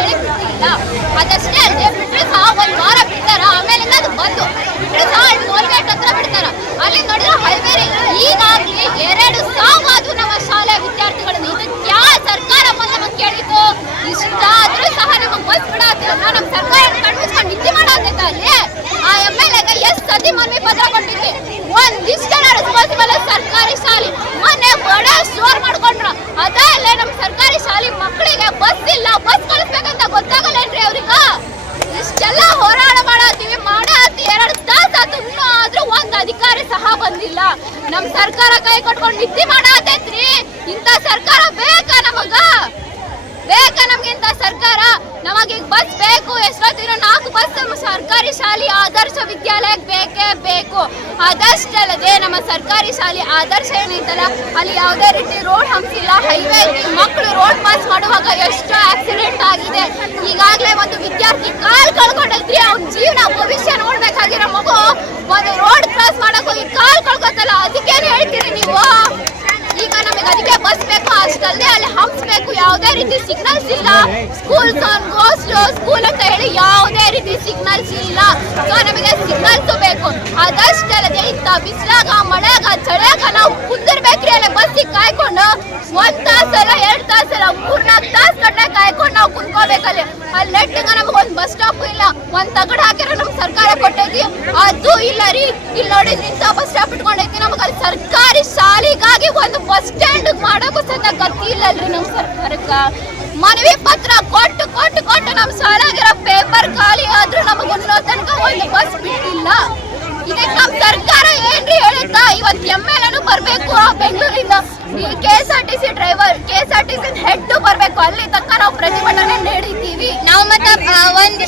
ಹೇಳಿ ಬಿಟ್ಟಿಲ್ಲ. ಅದಷ್ಟೇ ಅಲ್ಲದೆ ಬಿಟ್ಟರೆ ಸಹ 1 ವಾರ ಬಿಡ್ತಾರ, ಆಮೇಲಿಂದ ಅದು ಬಂದು ಬಿಟ್ಟರೆ ಸಹ ಟೋಲ್ಗೇಟ್ ಹತ್ರ ಬಿಡ್ತಾರ. ಅಲ್ಲಿ ನೋಡಿದ್ರೆ ಹೈವೇರಿ ಈಗಾಗಲೇ 2 ಸಾವಾದು ನಮ್ಮ ಶಾಲೆ ವಿದ್ಯಾರ್ಥಿಗಳನ್ನು. ಇದಕ್ಕೆ ಯಾವ ಸರ್ಕಾರ ಬಂದು ನಮಗೆ ಕೇಳಿತು? ಇಷ್ಟಾದ್ರೂ ಸಹ ನಮಗೆ ಬಸ್ ಬಿಡಾತಿಲ್ಲ. ನಮ್ಮ ಸರ್ಕಾರ ಕಣ್ಮುಚ್ಕೊಂಡು ನಿದ್ದೆ ಮಾಡೋದೈತ ಅಲ್ಲಿ. ಆ MLAಗೆ ಎಷ್ಟು ಸತಿ ಮನವಿ ಪತ್ರ ಕೊಟ್ಟಿದ್ವಿ. ಒಂದಿಷ್ಟನ ರೆಸ್ಪಾನ್ಸಿಬಲ್ ಸರ್ಕಾರಿ ಶಾಲೆ ಮೊನ್ನೆ ಬಡ ಸ್ಟೋರ್ ಮಾಡ್ಕೊಂಡ್ರ. ಅದಲ್ಲೇ ನಮ್ಮ ಸರ್ಕಾರಿ ಶಾಲೆ ಮಕ್ಕಳಿಗೆ ಬಸ್ ಇಲ್ಲ, ಬಸ್ ಕಳಿಸ್ಬೇಕಂತ ಗೊತ್ತಾಗಲ್ಲೇನ್ರಿ ಅವ್ರಿಗೆ? ಇಷ್ಟೆಲ್ಲ ಹೋರಾಟ ಮಾಡತ್ತೀವಿ, 2 ತಾಸು ಆತು, ಇನ್ನೂ ಆದ್ರೂ ಒಂದು ಅಧಿಕಾರಿ ಸಹ ಬಂದಿಲ್ಲ. ನಮ್ಮ ಸರ್ಕಾರ ಕೈ ಕಟ್ಕೊಂಡು ನಿದ್ದೆ ಮಾಡತೈತ್ರಿ. ಇಂಥ ಸರ್ಕಾರ ಬೇಕಾ ನಮಗ? ಬೇಕಾ ನಮ್ಗೆ ಇಂಥ ಸರ್ಕಾರ? ನಮಗೀಗ ಬಸ್ ಬೇಕು. ಎಷ್ಟೊತ್ತಿರೋ 4 ಬಸ್ ಸರ್ಕಾರಿ ಶಾಲೆ ಆದರ್ಶ ವಿದ್ಯಾಲಯಕ್ಕೆ ಬೇಕೇ ಬೇಕು. ಅದಷ್ಟಲ್ಲದೆ ನಮ್ಮ ಸರ್ಕಾರಿ ಶಾಲೆ ಆದರ್ಶ ಏನೈತಲ್ಲ, ಅಲ್ಲಿ ಯಾವುದೇ ರೀತಿ ರೋಡ್ ಹಂಪಿಲ್ಲ, ಹೈವೇ ಮಕ್ಕಳು ರೋಡ್ ಪಾಸ್ ಮಾಡುವಾಗ ಎಷ್ಟು ಆಕ್ಸಿಡೆಂಟ್ ಆಗಿದೆ. ಈಗಾಗಲೇ ಒಂದು ವಿದ್ಯಾರ್ಥಿ ಕಾಲ್ ಕಳ್ಕೊಂಡೈತ್ರಿ. ಅವ್ನ ಜೀವನ ಭವಿಷ್ಯ ನೋಡ್ಬೇಕಾಗಿರೋ ಮಗು ಒಂದು ರೋಡ್ ಕ್ರಾಸ್ ಮಾಡಕ್ ಹೋಗಿ ಕಾಲ್ ಕಳ್ಕೊತಲ್ಲ, ಅದಕ್ಕೇನು ಹೇಳ್ತೀರಿ ನೀವು? ಈಗ ನಮಗೆ ಅದಕ್ಕೆ ಬಸ್ ಬೇಕು. ಅಷ್ಟಲ್ಲದೆ ಅಲ್ಲಿ ಹಂಪ್ಸ್ ಬೇಕು. ಯಾವುದೇ ರೀತಿ ಸಿಗ್ನಲ್ಸ್ ಇಲ್ಲ. Schools on go slow school ಅಂತ ಹೇಳಿ ಯಾವುದೇ ರೀತಿ ಸಿಗ್ನಲ್ಸ್ ಇಲ್ಲ. ಸೊ ನಮಗೆ ಸಿಗ್ನಲ್ಸ್ ಬೇಕು. ಅದಷ್ಟಲ್ಲದೆ ಇಂಥ ಬಿಸಿಲಾಗ, ಮಳೆಗ, ಚಳಿಯಾಗ ನಾವು ಕುಂದಿರ್ಬೇಕ್ರಿ ಅಲ್ಲಿ ಬಸ್ಸಿಗೆ ಕಾಯ್ಕೊಂಡು. 1 ತಾಸಲ್ಲ, 2 ತಾಸಲ್ಲ, 3-4 ತಾಸು ಗಂಟೆ ಕಾಯ್ಕೊಂಡು ನಾವು ಕುಂತ್ಕೋಬೇಕಲ್ಲಿ. ಅಲ್ಲಿ ನೆಟ್ಟಿಗೆ ನಮಗೊಂದು ಬಸ್ ಸ್ಟಾಪ್ ಇಲ್ಲ. ಒಂದು ತಗಡು ಹಾಕಿರೋ ನಮ್ಗೆ ಸರ್ಕಾರ ಕೊಟ್ಟೈತಿ, ಅದು ಇಲ್ಲ ರೀ. ಇಲ್ಲಿ ನೋಡಿದ್ರೆ ಇಂಥ ಬಸ್ ಸ್ಟಾಪ್ ಇಟ್ಕೊಂಡೈತಿ. ನಮಗೆ ಅಲ್ಲಿ ಸರ್ಕಾರಿ ಶಾಲೆಗಾಗಿ ಒಂದು ಬಸ್ ಸ್ಟ್ಯಾಂಡ್ ಮಾಡೋಕ್ಕೂ ಸಹ ಗತಿ ಇಲ್ಲಲ್ರಿ ನಮ್ಮ ಸರ್ಕಾರಕ್ಕೆ. ಮನವಿ ಪತ್ರ ಕೊಟ್ಟು ಕೊಟ್ಟು ಕೊಟ್ಟು ನಮ್ಮ ಶಾಲೆಗಿರೋ ಪೇಪರ್ ಖಾಲಿ ಆದ್ರೂ ನಮಗೆ ಅನ್ನೋ ತನಕ ಒಂದು ಬಸ್ ಬಿಟ್ಟಿಲ್ಲ. ಇದಕ್ಕೆ ನಮ್ಮ ಸರ್ಕಾರ ಏನ್ರಿ ಹೇಳುತ್ತಾ? ಇವತ್ತು MLAನು ಬರಬೇಕು ಬೆಂಗಳೂರಿಂದ. ಈ KSRTC ಡ್ರೈವರ್, KSRTC ಹೆಡ್ ಬರಬೇಕು. ಅಲ್ಲಿ ತನಕ ನಾವು ಪ್ರತಿಭಟನೆ ನೀಡಿದ್ದೀವಿ. ನಾವು ಮತ್ತೆ ಒಂದು